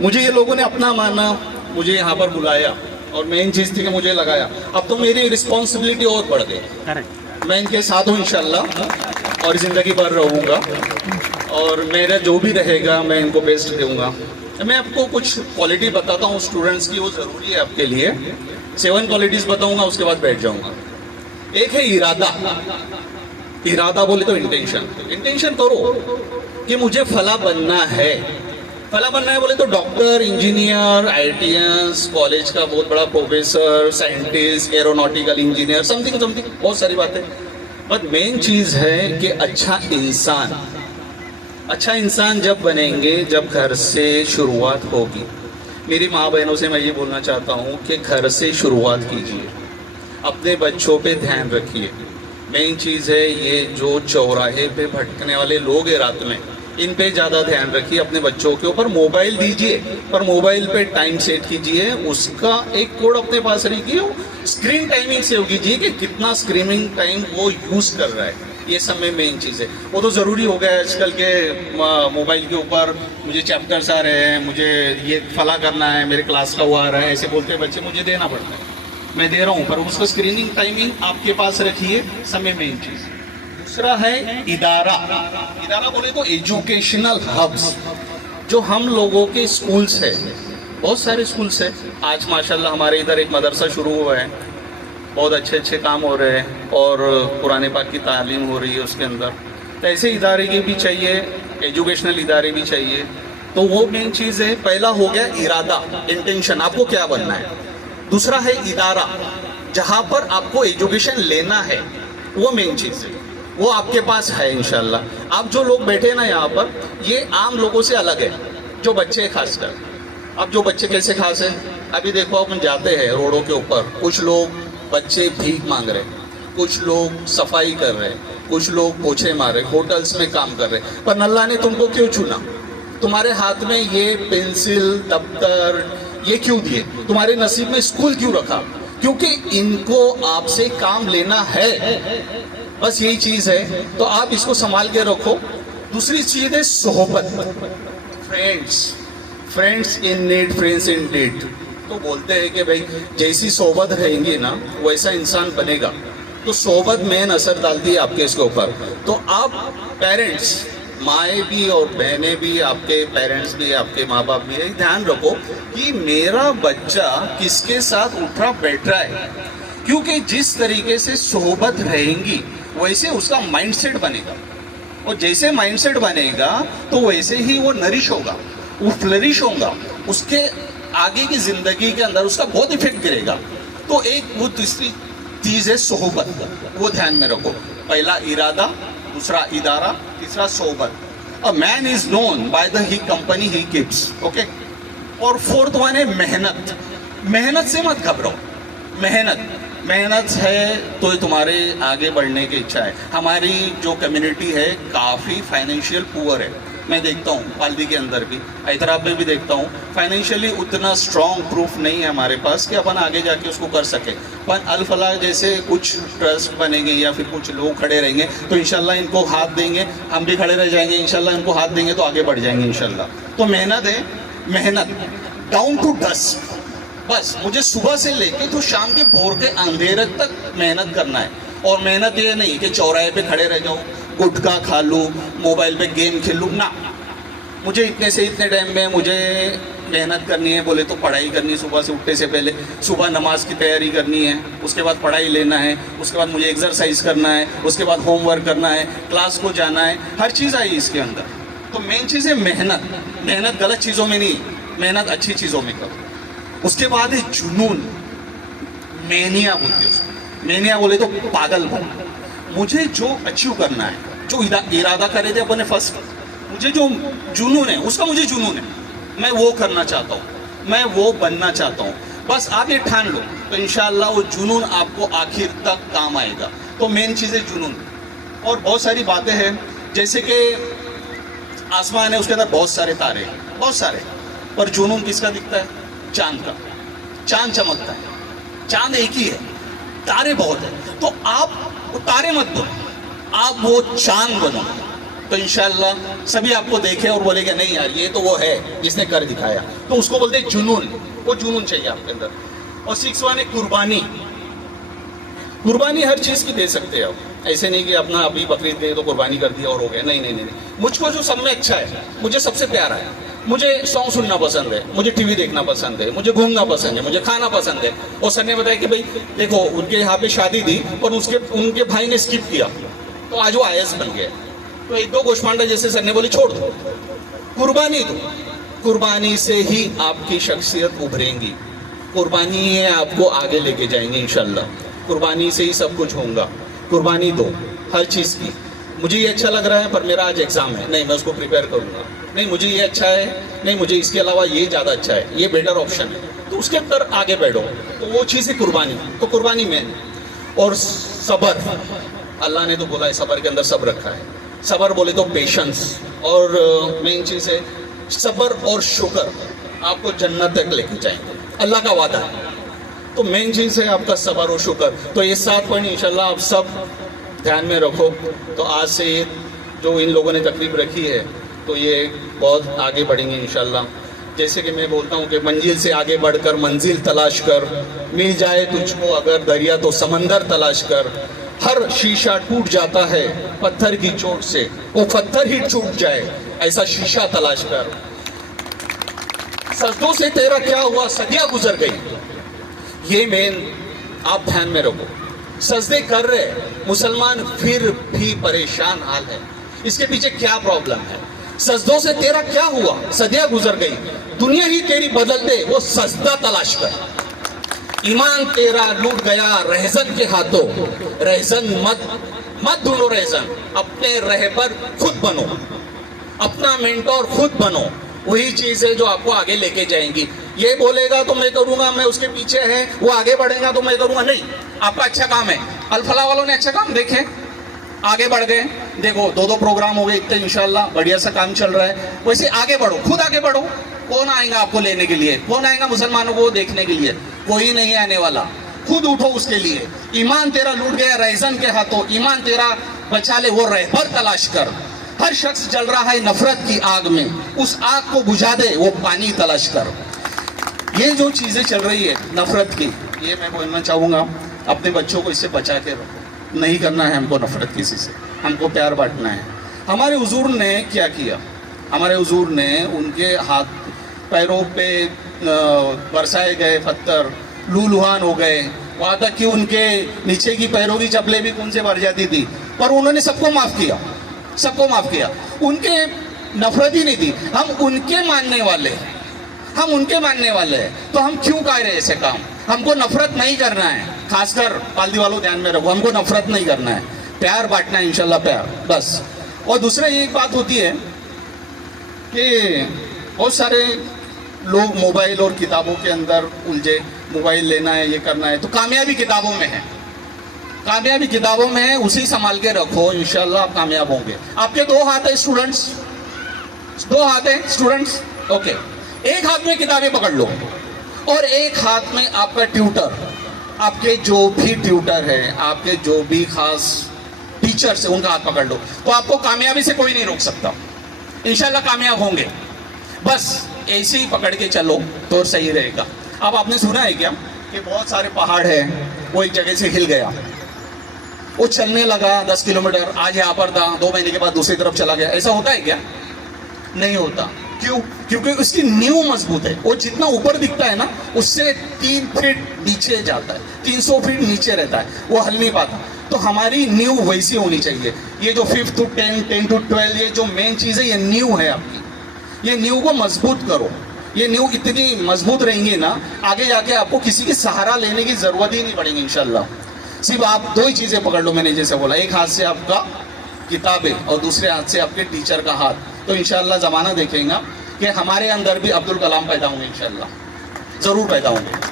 मुझे ये लोगों ने अपना माना, मुझे यहाँ पर बुलाया और मेन चीज़ थी कि मुझे लगाया। अब तो मेरी रिस्पॉन्सिबिलिटी और बढ़ गई। मैं इनके साथ हूँ इंशाल्लाह और ज़िंदगी भर रहूँगा और मेरा जो भी रहेगा मैं इनको बेस्ट दूँगा। मैं आपको कुछ क्वालिटी बताता हूँ स्टूडेंट्स की, वो ज़रूरी है आपके लिए। 7 क्वालिटीज़ बताऊँगा, उसके बाद बैठ जाऊँगा। एक है इरादा। इरादा बोले तो इंटेंशन। इंटेंशन करो कि मुझे फला बनना है। फला बनना है बोले तो डॉक्टर, इंजीनियर, आईटीएस, कॉलेज का बहुत बड़ा professor, scientist, aeronautical engineer, something something, बहुत सारी बातें। बट मेन चीज़ है कि अच्छा इंसान। अच्छा इंसान जब बनेंगे जब घर से शुरुआत होगी। मेरी माँ बहनों से मैं ये बोलना चाहता हूँ कि घर से शुरुआत कीजिए, अपने बच्चों पे ध्यान रखिए। मेन चीज़ है ये जो चौराहे पे भटकने वाले लोग हैं रात में, इन पे ज़्यादा ध्यान रखिए। अपने बच्चों के ऊपर मोबाइल दीजिए, पर मोबाइल पे टाइम सेट कीजिए, उसका एक कोड अपने पास रखिए। स्क्रीन टाइमिंग सेव कीजिए कि कितना स्क्रीनिंग टाइम वो यूज़ कर रहा है। ये सब में मेन चीज़ है। वो तो ज़रूरी हो गया है आजकल के मोबाइल के ऊपर। मुझे चैप्टर्स आ रहे हैं, मुझे ये फला करना है, मेरे क्लास का वो आ रहा है, ऐसे बोलते हैं बच्चे, मुझे देना पड़ता है। मैं दे रहा हूँ, पर उसका स्क्रीनिंग टाइमिंग आपके पास रखिए, समय मेन चीज़। दूसरा है इदारा। इदारा बोले तो एजुकेशनल हब्स, जो हम लोगों के स्कूल्स है, बहुत सारे स्कूल्स है। आज माशाल्लाह हमारे इधर एक मदरसा शुरू हुआ है, बहुत अच्छे अच्छे काम हो रहे हैं और कुरान पाक की तालीम हो रही है उसके अंदर। तो ऐसे इदारे की भी चाहिए, एजुकेशनल इदारे भी चाहिए। तो वो मेन चीज़ है। पहला हो गया इरादा, इंटेंशन, आपको क्या बनना है। दूसरा है इदारा, जहाँ पर आपको एजुकेशन लेना है, वो मेन चीज़ है, वो आपके पास है इंशाल्लाह। आप जो लोग बैठे ना यहाँ पर, ये आम लोगों से अलग है, जो बच्चे खासकर। अब जो बच्चे कैसे खास है, अभी देखो अपन जाते हैं रोडों के ऊपर, कुछ लोग बच्चे भीख मांग रहे हैं, कुछ लोग सफाई कर रहे हैं, कुछ लोग पोछे मार रहे, होटल्स में काम कर रहे हैं। पर अल्लाह ने तुमको क्यों चुना? तुम्हारे हाथ में ये पेंसिल, दफ्तर ये क्यों दिए? तुम्हारे नसीब में स्कूल क्यों रखा? क्योंकि इनको आपसे काम लेना है, बस यही चीज़ है। तो आप इसको संभाल के रखो। दूसरी चीज़ है सोहबत, friends. Friends in need, friends in deed. तो बोलते हैं कि भाई जैसी सोहबत रहेंगी ना वैसा इंसान बनेगा। तो सोहबत मेन असर डालती है आपके इसके ऊपर। तो आप पेरेंट्स, माएँ भी और बहनें भी, आपके पेरेंट्स भी, आपके माँ बाप भी, ध्यान रखो कि मेरा बच्चा किसके साथ उठ रहा बैठ रहा है। क्योंकि जिस तरीके से सोहबत रहेंगी वैसे उसका माइंडसेट बनेगा, और जैसे माइंडसेट बनेगा तो वैसे ही वो नरिश होगा, वो फ्लरिश होगा, उसके आगे की जिंदगी के अंदर उसका बहुत इफेक्ट गिरेगा। तो एक वो दूसरी चीज़ है सोहबत, वो ध्यान में रखो। पहला इरादा, दूसरा इदारा, तीसरा सोहबत। A man is known by the he company he keeps, okay. और फोर्थ वन है मेहनत। मेहनत से मत घबराओ। मेहनत है तो तुम्हारे आगे बढ़ने की इच्छा है। हमारी जो कम्युनिटी है काफ़ी फाइनेंशियल पुअर है, मैं देखता हूँ पालदी के अंदर भी, हैदराबाद में भी देखता हूँ। फाइनेंशियली उतना स्ट्रॉन्ग प्रूफ नहीं है हमारे पास कि अपन आगे जाके उसको कर सके। पर अल फलाह जैसे कुछ ट्रस्ट बनेंगे या फिर कुछ लोग खड़े रहेंगे तो इंशाल्लाह इनको हाथ देंगे, हम भी खड़े रह जाएंगे इंशाल्लाह, इनको हाथ देंगे तो आगे बढ़ जाएंगे इंशाल्लाह। तो मेहनत है, मेहनत डाउन टू डस्ट। बस मुझे सुबह से लेके तो शाम के भोर के अंधेरे तक मेहनत करना है। और मेहनत ये नहीं कि चौराहे पे खड़े रह जाऊँ, गुटखा खा लूँ, मोबाइल पे गेम खेल लूँ, ना। मुझे इतने से इतने टाइम में मुझे मेहनत करनी है बोले तो पढ़ाई करनी है। सुबह से उठने से पहले सुबह नमाज की तैयारी करनी है, उसके बाद पढ़ाई लेना है, उसके बाद मुझे एक्सरसाइज करना है, उसके बाद होमवर्क करना है, क्लास को जाना है, हर चीज़ आई इसके अंदर। तो मेन चीज़ है मेहनत। मेहनत गलत चीज़ों में नहीं, मेहनत अच्छी चीज़ों में करो। उसके बाद है जुनून, मेनिया बोलते हैं उसको। मेनिया बोले तो पागलपन। मुझे जो अचीव करना है, जो इरादा करे थे अपने फर्स्ट, मुझे जो जुनून है उसका मुझे जुनून है, मैं वो करना चाहता हूँ, मैं वो बनना चाहता हूँ। बस आप ये ठान लो तो इंशाअल्लाह वो जुनून आपको आखिर तक काम आएगा। तो मेन चीज़ है जुनून। और बहुत सारी बातें हैं, जैसे कि आसमान है उसके अंदर बहुत सारे तारे हैं, बहुत सारे, पर जुनून किसका दिखता है? चांद का। चांद चमकता है, चांद एक ही है, तारे बहुत है। तो आप वो तारे मत बनो, आप वो चांद बनो। तो इंशाल्लाह सभी आपको देखे और बोलेगा नहीं यार ये तो वो है जिसने कर दिखाया, तो उसको बोलते हैं जुनून। वो जुनून चाहिए आपके अंदर। और 6 है कुर्बानी। कुर्बानी हर चीज़ की दे सकते हैं आप, ऐसे नहीं कि अपना अभी बकरीद दे तो कुर्बानी कर दिया और हो गया, नहीं नहीं नहीं, नहीं। मुझको जो सब में अच्छा है, मुझे सबसे प्यारा है, मुझे सॉन्ग सुनना पसंद है, मुझे टीवी देखना पसंद है, मुझे घूमना पसंद है, मुझे खाना पसंद है। और सर ने बताया कि भाई देखो उनके यहाँ पे शादी थी और उनके भाई ने स्किप किया तो आज वो IAS बन गया। तो 1-2 गोशमांडा जैसे सर ने बोले छोड़ दो, कुर्बानी दो। कुर्बानी से ही आपकी शख्सियत उभरेंगी, कुर्बानी है आपको आगे लेके जाएंगे इंशाल्लाह। कुर्बानी से ही सब कुछ होगा। कुर्बानी दो हर चीज़ की। मुझे ये अच्छा लग रहा है पर मेरा आज एग्ज़ाम है, नहीं मैं उसको प्रिपेयर करूँगा, नहीं मुझे ये अच्छा है, नहीं मुझे इसके अलावा ये ज़्यादा अच्छा है, ये बेटर ऑप्शन है, तो उसके अंदर आगे बढ़ो। तो वो चीज़ है कुर्बानी। तो कुर्बानी में और सब्र, अल्लाह ने तो बोला है सब्र के अंदर सब रखा है। सब्र बोले तो पेशेंस, और मेन चीज़ है सब्र और शुक्र आपको जन्नत तक लेके जाएंगे, अल्लाह का वादा है। तो मेन चीज़ है आपका सब्र और शुक्र। तो ये 7 पॉइंट इंशाल्लाह आप सब ध्यान में रखो। तो आज से ये जो इन लोगों ने तकलीफ रखी है तो ये बहुत आगे बढ़ेंगे इंशाल्लाह। जैसे कि मैं बोलता हूँ कि मंजिल से आगे बढ़कर मंजिल तलाश कर, मिल जाए तुझको अगर दरिया तो समंदर तलाश कर। हर शीशा टूट जाता है पत्थर की चोट से, वो पत्थर ही टूट जाए ऐसा शीशा तलाश कर। सजदों से तेरा क्या हुआ सदियां गुजर गई, ये मेन आप ध्यान में रखो। सजदे कर रहे मुसलमान फिर भी परेशान हाल है, इसके पीछे क्या प्रॉब्लम है? सजदों से तेरा क्या हुआ सदियां गुजर गई, दुनिया ही तेरी बदल दे वो सजदा तलाश कर। ईमान तेरा लूट गया रहजन के हाथों, रहजन मत ढूंढो रहजन, अपने रहबर खुद बनो, अपना मेंटोर खुद बनो। वही चीज़ है जो आपको आगे लेके जाएंगी। ये बोलेगा तो मैं करूंगा, मैं उसके पीछे है, वो आगे बढ़ेगा तो मैं करूंगा, नहीं। आपका अच्छा काम है, अल-फलाह वालों ने अच्छा काम देखे, आगे बढ़ गए। देखो 2 प्रोग्राम हो गए इतने, इंशाल्लाह बढ़िया सा काम चल रहा है। वैसे आगे बढ़ो, खुद आगे बढ़ो। कौन आएगा आपको लेने के लिए? कौन आएगा मुसलमानों को देखने के लिए? कोई नहीं आने वाला। खुद उठो उसके लिए। ईमान तेरा लूट गया रहजन के हाथों, ईमान तेरा बचा ले वो रहबर तलाश कर। हर शख्स जल रहा है नफरत की आग में, उस आग को बुझा दे वो पानी तलाश कर। ये जो चीज़ें चल रही है नफरत की, ये मैं बोलना चाहूँगा अपने बच्चों को इससे बचा के रखो। नहीं करना है हमको नफरत किसी से, हमको प्यार बांटना है। हमारे हुजूर ने क्या किया? हमारे हुजूर ने उनके हाथ पैरों पे बरसाए गए पत्थर लूलुहान हो गए, वहाँ तक कि उनके नीचे की पैरों की चप्पलें भी खून से भर जाती थी, पर उन्होंने सबको माफ़ किया, सबको माफ़ किया। उनके नफरत ही नहीं थी। हम उनके मानने वाले हैं, हम उनके मानने वाले हैं, तो हम क्यों कर रहे ऐसे काम? हमको नफरत नहीं करना है, खासकर पालदी वालों ध्यान में रखो, हमको नफरत नहीं करना है, प्यार बांटना है इंशाल्लाह, प्यार बस। और दूसरा एक बात होती है कि बहुत सारे लोग मोबाइल और किताबों के अंदर उलझे, मोबाइल लेना है, ये करना है, तो कामयाबी किताबों में है, कामयाबी किताबों में है, उसी संभाल के रखो, इंशाल्लाह आप कामयाब होंगे। आपके 2 हाथ है स्टूडेंट्स, 2 हाथ है स्टूडेंट्स, ओके। एक हाथ में किताबें पकड़ लो और एक हाथ में आपका ट्यूटर, आपके जो भी ट्यूटर है, आपके जो भी खास टीचर्स है, उनका हाथ पकड़ लो, तो आपको कामयाबी से कोई नहीं रोक सकता, इंशाल्लाह कामयाब होंगे। बस ऐसे ही पकड़ के चलो तो सही रहेगा। अब आपने सुना है क्या कि बहुत सारे पहाड़ हैं, वो एक जगह से हिल गया, वो चलने लगा 10 किलोमीटर, आज यहाँ पर था, 2 महीने के बाद दूसरी तरफ चला गया, ऐसा होता है क्या? नहीं होता। क्यों? क्योंकि उसकी नींव मजबूत है। वो जितना ऊपर दिखता है ना, उससे 3 फीट नीचे जाता है, 300 फीट नीचे रहता है, वो हल नहीं पाता। तो हमारी नींव वैसी होनी चाहिए। ये जो 5 to 10, 10 to 12, ये जो मेन चीज़ है, ये नींव है आपकी। ये नींव को मजबूत करो। ये नींव इतनी मजबूत रहेंगी ना, आगे जाके आपको किसी की सहारा लेने की जरूरत ही नहीं पड़ेगी इंशाल्लाह। सिर्फ आप 2 ही चीज़ें पकड़ लो, मैंने जैसे बोला, एक हाथ से आपका किताबें और दूसरे हाथ से आपके टीचर का हाथ। तो इंशाल्लाह ज़माना देखेगा कि हमारे अंदर भी अब्दुल कलाम पैदा होंगे, इंशाल्लाह ज़रूर पैदा होंगे।